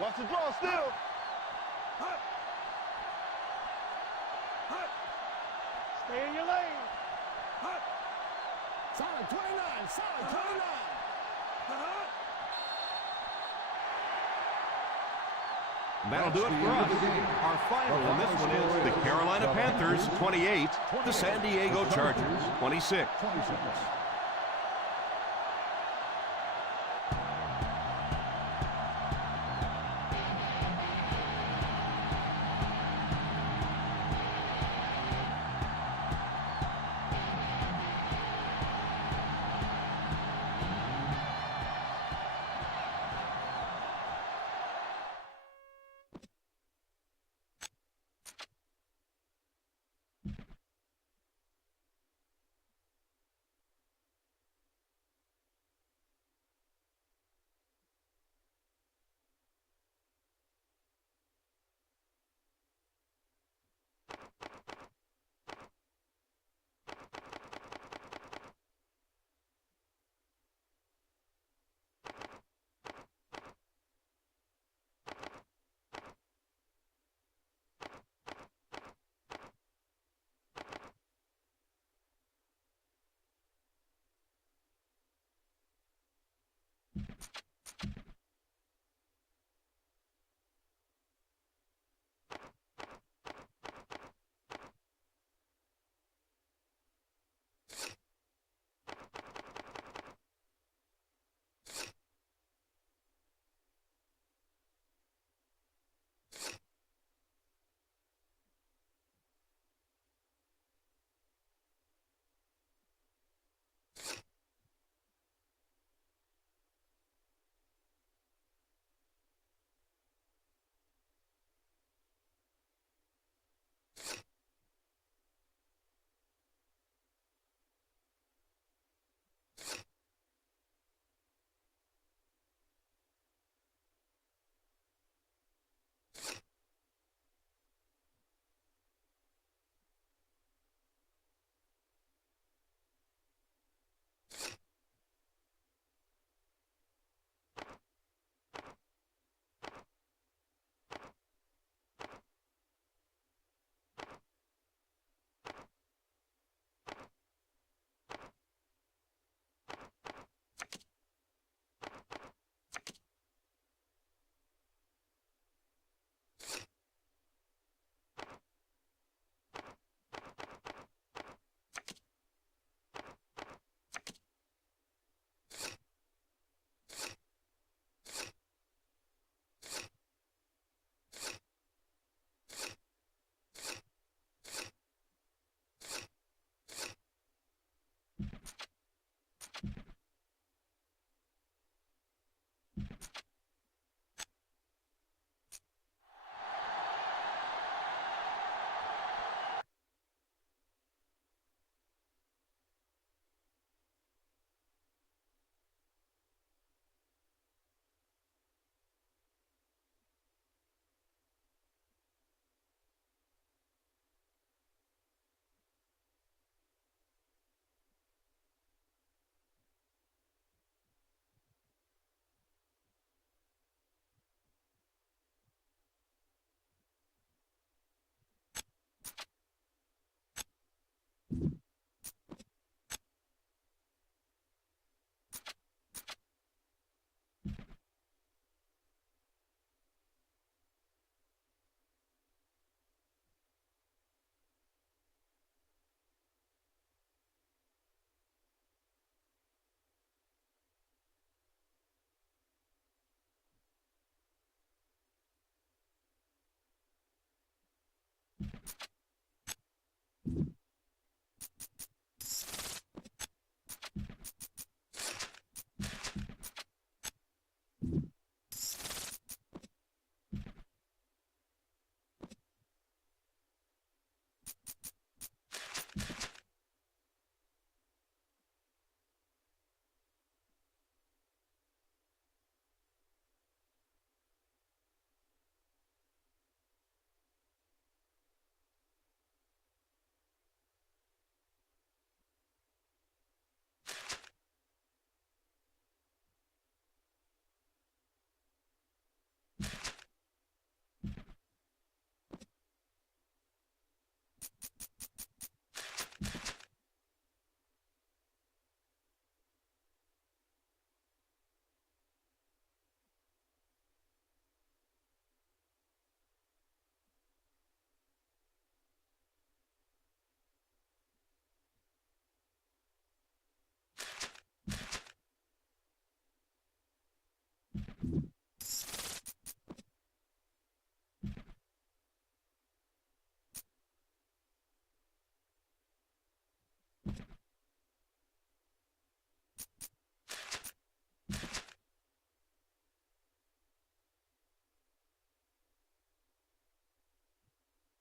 Watch the draw still. Stay in your lane. Solid 29. Solid 29. That'll do it for us. Our final in this one is the Carolina Panthers 28, the San Diego Chargers 26.